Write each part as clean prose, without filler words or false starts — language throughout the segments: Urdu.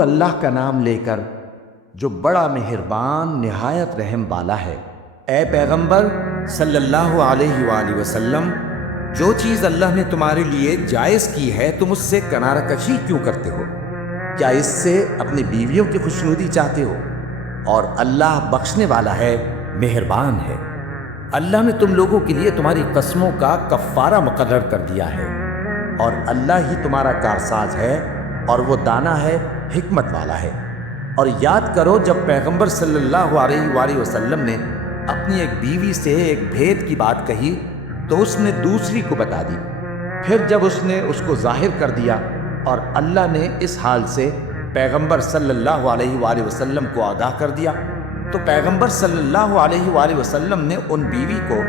اللہ کا نام لے کر جو بڑا مہربان نہایت رحم والا ہے۔ اے پیغمبر صلی اللہ علیہ وآلہ وسلم، جو چیز اللہ نے تمہارے لیے جائز کی ہے تم اس سے کنارہ کشی کیوں کرتے ہو؟ کیا اس سے اپنی بیویوں کی خوشنودی چاہتے ہو؟ اور اللہ بخشنے والا ہے، مہربان ہے۔ اللہ نے تم لوگوں کے لیے تمہاری قسموں کا کفارہ مقرر کر دیا ہے، اور اللہ ہی تمہارا کارساز ہے، اور وہ دانا ہے، حکمت والا ہے۔ اور یاد کرو جب پیغمبر صلی اللہ علیہ وآلہ وسلم نے اپنی ایک بیوی سے ایک بھید کی بات کہی تو اس نے دوسری کو بتا دی، پھر جب اس نے اس کو ظاہر کر دیا اور اللہ نے اس حال سے پیغمبر صلی اللہ علیہ وآلہ وسلم کو آگاہ کر دیا تو پیغمبر صلی اللہ علیہ وآلہ وسلم نے ان بیوی کو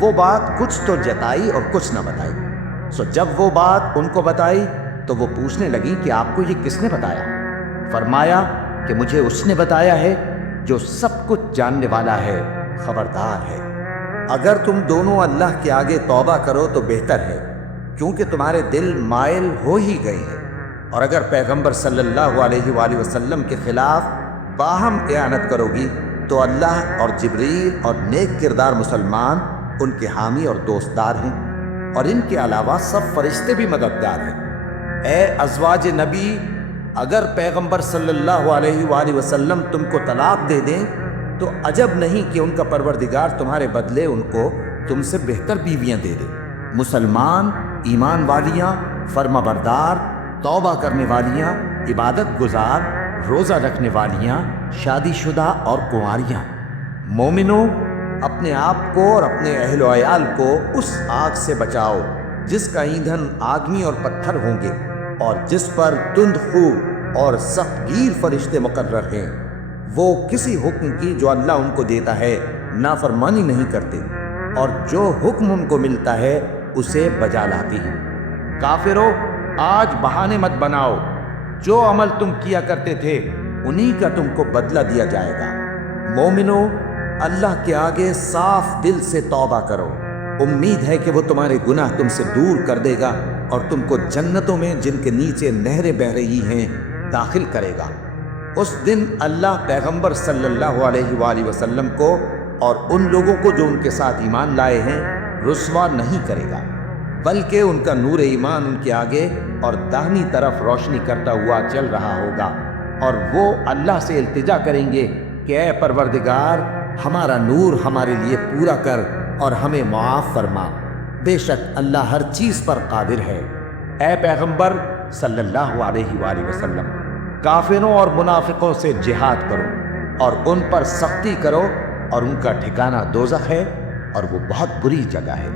وہ بات کچھ تو جتائی اور کچھ نہ بتائی۔ سو جب وہ بات ان کو بتائی تو وہ پوچھنے لگی کہ آپ کو یہ کس نے بتایا؟ فرمایا کہ مجھے اس نے بتایا ہے جو سب کچھ جاننے والا ہے، خبردار ہے۔ اگر تم دونوں اللہ کے آگے توبہ کرو تو بہتر ہے، کیونکہ تمہارے دل مائل ہو ہی گئے ہیں، اور اگر پیغمبر صلی اللہ علیہ وآلہ وسلم کے خلاف باہم اعانت کرو گی تو اللہ اور جبریل اور نیک کردار مسلمان ان کے حامی اور دوستدار ہیں، اور ان کے علاوہ سب فرشتے بھی مددگار ہیں۔ اے ازواج نبی، اگر پیغمبر صلی اللہ علیہ وآلہ وسلم تم کو طلاق دے دیں تو عجب نہیں کہ ان کا پروردگار تمہارے بدلے ان کو تم سے بہتر بیویاں دے دے، مسلمان، ایمان والیاں، فرما بردار، توبہ کرنے والیاں، عبادت گزار، روزہ رکھنے والیاں، شادی شدہ اور کنواریاں۔ مومنوں، اپنے آپ کو اور اپنے اہل و عیال کو اس آگ سے بچاؤ جس کا ایندھن آدمی اور پتھر ہوں گے، اور جس پر تند خو اور سخت گیر فرشتے مقرر ہیں۔ وہ کسی حکم کی جو اللہ ان کو دیتا ہے نافرمانی نہیں کرتے، اور جو حکم ان کو ملتا ہے اسے بجا لاتی ہیں۔ کافروں، آج بہانے مت بناؤ، جو عمل تم کیا کرتے تھے انہی کا تم کو بدلہ دیا جائے گا۔ مومنوں، اللہ کے آگے صاف دل سے توبہ کرو، امید ہے کہ وہ تمہارے گناہ تم سے دور کر دے گا اور تم کو جنتوں میں جن کے نیچے نہریں بہہ رہی ہیں داخل کرے گا۔ اس دن اللہ پیغمبر صلی اللہ علیہ وآلہ وسلم کو اور ان لوگوں کو جو ان کے ساتھ ایمان لائے ہیں رسوا نہیں کرے گا، بلکہ ان کا نور ایمان ان کے آگے اور داہنی طرف روشنی کرتا ہوا چل رہا ہوگا، اور وہ اللہ سے التجا کریں گے کہ اے پروردگار، ہمارا نور ہمارے لیے پورا کر اور ہمیں معاف فرما، بے شک اللہ ہر چیز پر قادر ہے۔ اے پیغمبر صلی اللہ علیہ وآلہ وسلم، کافروں اور منافقوں سے جہاد کرو اور ان پر سختی کرو، اور ان کا ٹھکانہ دوزخ ہے اور وہ بہت بری جگہ ہے۔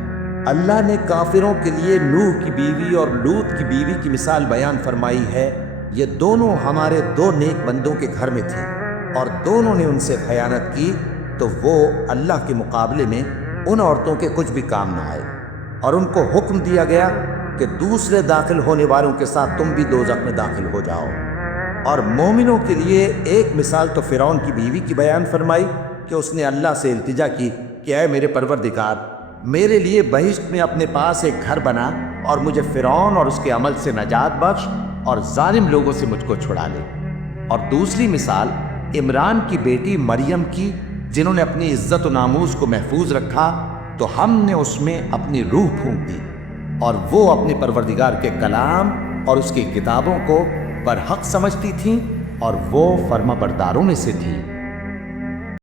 اللہ نے کافروں کے لیے نوح کی بیوی اور لوط کی بیوی کی مثال بیان فرمائی ہے۔ یہ دونوں ہمارے دو نیک بندوں کے گھر میں تھے، اور دونوں نے ان سے خیانت کی تو وہ اللہ کے مقابلے میں ان عورتوں کے کچھ بھی کام نہ آئے، اور ان کو حکم دیا گیا کہ دوسرے داخل ہونے والوں کے ساتھ تم بھی دوزخ میں داخل ہو جاؤ۔ اور مومنوں کے لیے ایک مثال تو فرعون کی بیوی کی بیان فرمائی کہ اس نے اللہ سے التجا کی کہ اے میرے پروردگار، میرے لیے بہشت میں اپنے پاس ایک گھر بنا اور مجھے فرعون اور اس کے عمل سے نجات بخش اور ظالم لوگوں سے مجھ کو چھڑا لے۔ اور دوسری مثال عمران کی بیٹی مریم کی، جنہوں نے اپنی عزت و ناموس کو محفوظ رکھا تو ہم نے اس میں اپنی روح پھونک دی، اور وہ اپنے پروردگار کے کلام اور اس کی کتابوں کو برحق سمجھتی تھیں، اور وہ فرما برداروں میں سے تھی۔